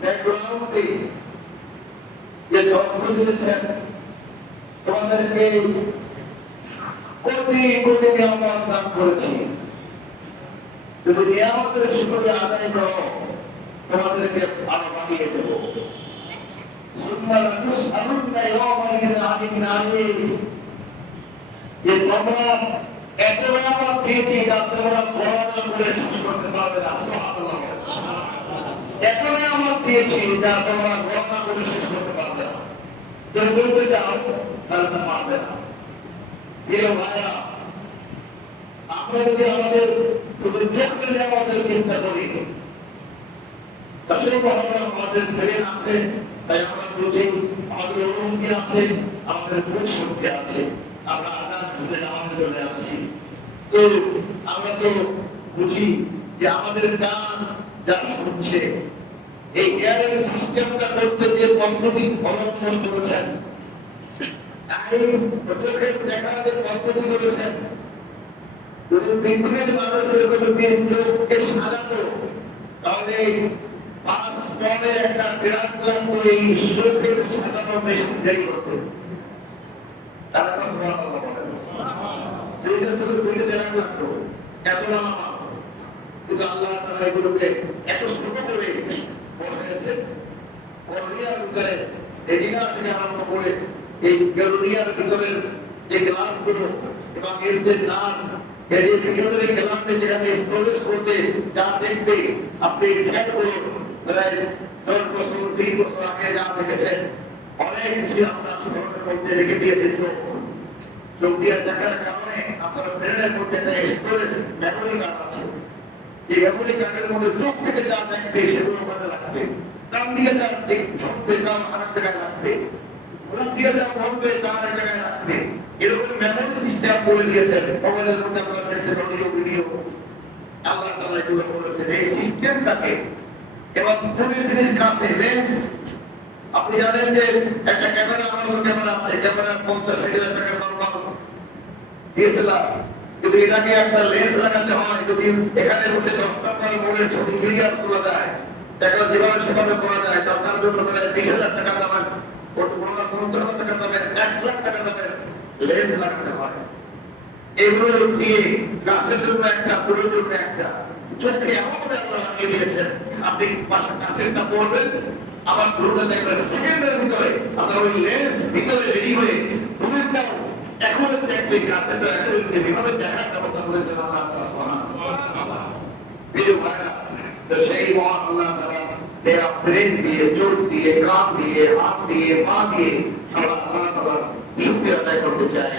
ব্যাকগ্রাউন্ডে যে তথ্য দিয়েছেন, তোমাদেরকে কোটি কোটি নিয়ামত দান করেছি। যদি নিয়ামতের শুকরিয়া আদায় করো, তোমাদেরকে আরো বাড়িয়ে দেবো। যে তোমরা এত নিয়ামত দিয়েছি যা তোমরা গণনা করে শেষ করতে পারবে না। সুবহানাল্লাহ। এত নিয়ামত দিয়েছি যা তোমরা গণনা করে শেষ করতে পারবে না। যদি বলতে চাও তাহলে তা পারবে না। প্রিয় ভাইরা, আমরা যদি আমাদের শুধু চোখকে নিয়ামতের চিন্তা করি, আসলে আমাদের ব্রেন আছে, তাই আমরা বুঝি, আমাদের অনুভূতি আছে, আমাদের বুঝ শক্তি আছে, আমরা আদান শুনে নামাজে চলে আসছি। তো আমরা তো বুঝি যে আমাদের কান যা শুনছে, এই হেয়ারিং সিস্টেমটা করতে যে পদ্ধতি অবলম্বন করেছেন, চোখের দেখা যে পদ্ধতি করেছেন, যদি পৃথিবীর মানুষ এরকম চোখকে সাজাতো, তাহলে 5 টনের একটা বিরাট ক্লান্ত এই চোখের সাজানো মেশিন তৈরি করতো। তারা তো সুবহানাল্লাহ বলে, দুইটা শুধু দুইটা দেড় লাগতো, এত নামা। কিন্তু আল্লাহ তাআলা এগুলোকে এত ছোট করে বসেছেন। কর্নিয়ার ভিতরে রেটিনা থেকে আরম্ভ করে এই ক্যালোরিয়ার ভিতরের যে গ্লাসগুলো এবং এর যে নার্ভ, এর যে ভিতরে গ্লাসে যেখানে স্টোরেজ করতে যা দেখবে, আপনি খেয়াল করুন, প্রায় 10 বছর 20 বছর আগে যা দেখেছেন, অনেক কিছু আপনার স্মরণের মধ্যে রেখে দিয়েছে চোখ। চোখ দিয়ে দেখার কারণে আপনার ব্রেনের মধ্যে একটা স্টোরেজ মেমোরি কার্ড আছে। এই মেমোরি কার্ডের মধ্যে চোখ থেকে যা দেখবে সেগুলো ওখানে রাখবে, কান দিয়ে যা শুনবে তা আরেক জায়গায় রাখবে, মুখ দিয়ে যা বলবে তা আরেক জায়গায় রাখবে। এরকম মেমোরি সিস্টেম করে দিয়েছেন। মোবাইলের মধ্যে আপনার কাছে অডিও ভিডিও আল্লাহ তাআলা এগুলো করেছেন। এই সিস্টেমটাকে এবং পরিধির কাছে লেন্স, আপনি জানেন যে একটা ক্যামেরা, আমাদের ক্যামেরা আছে, ক্যামেরা 50-60 টাকা নরমাল ডিএসএলআর, কিন্তু এটাকে একটা লেন্স লাগাতে হয়। যদি এখানে বসে 10টা মোড়ের ছবি ক্লিয়ার তোলা যায়, টাকা যেভাবে সেভাবে করা যায়, তার জন্য 20,000 টাকা দামের, 50,000 টাকা দামের, 1 লাখ টাকা দামের লেন্স লাগাতে হয়। এগুলো দিয়ে গাছের জন্য একটা, ফুলের জন্য একটা, চোখে এমনভাবে আল্লাহ লাগিয়ে দিয়েছেন, আপনি পাশে গাছেরটা পড়বেন, আবার ঘুরতে দেখবেন, সেকেন্ডের ভিতরে আপনার ওই লেন্স ভিতরে রেডি হয়ে ফুলেরটাও এখন দেখবে, গাছেরটা এখন এভাবে দেখার ব্যবস্থা করেছেন আল্লাহ সুবহানাল্লাহ। প্রিয় ভাইরা, তো সেই মহান আল্লাহ তাআলা দেয়া ব্রেন দিয়ে, চোখ দিয়ে, কান দিয়ে, হাত দিয়ে, পা দিয়ে আমরা আল্লাহ তাআলার শুকরিয়া আদায় করতে চাই।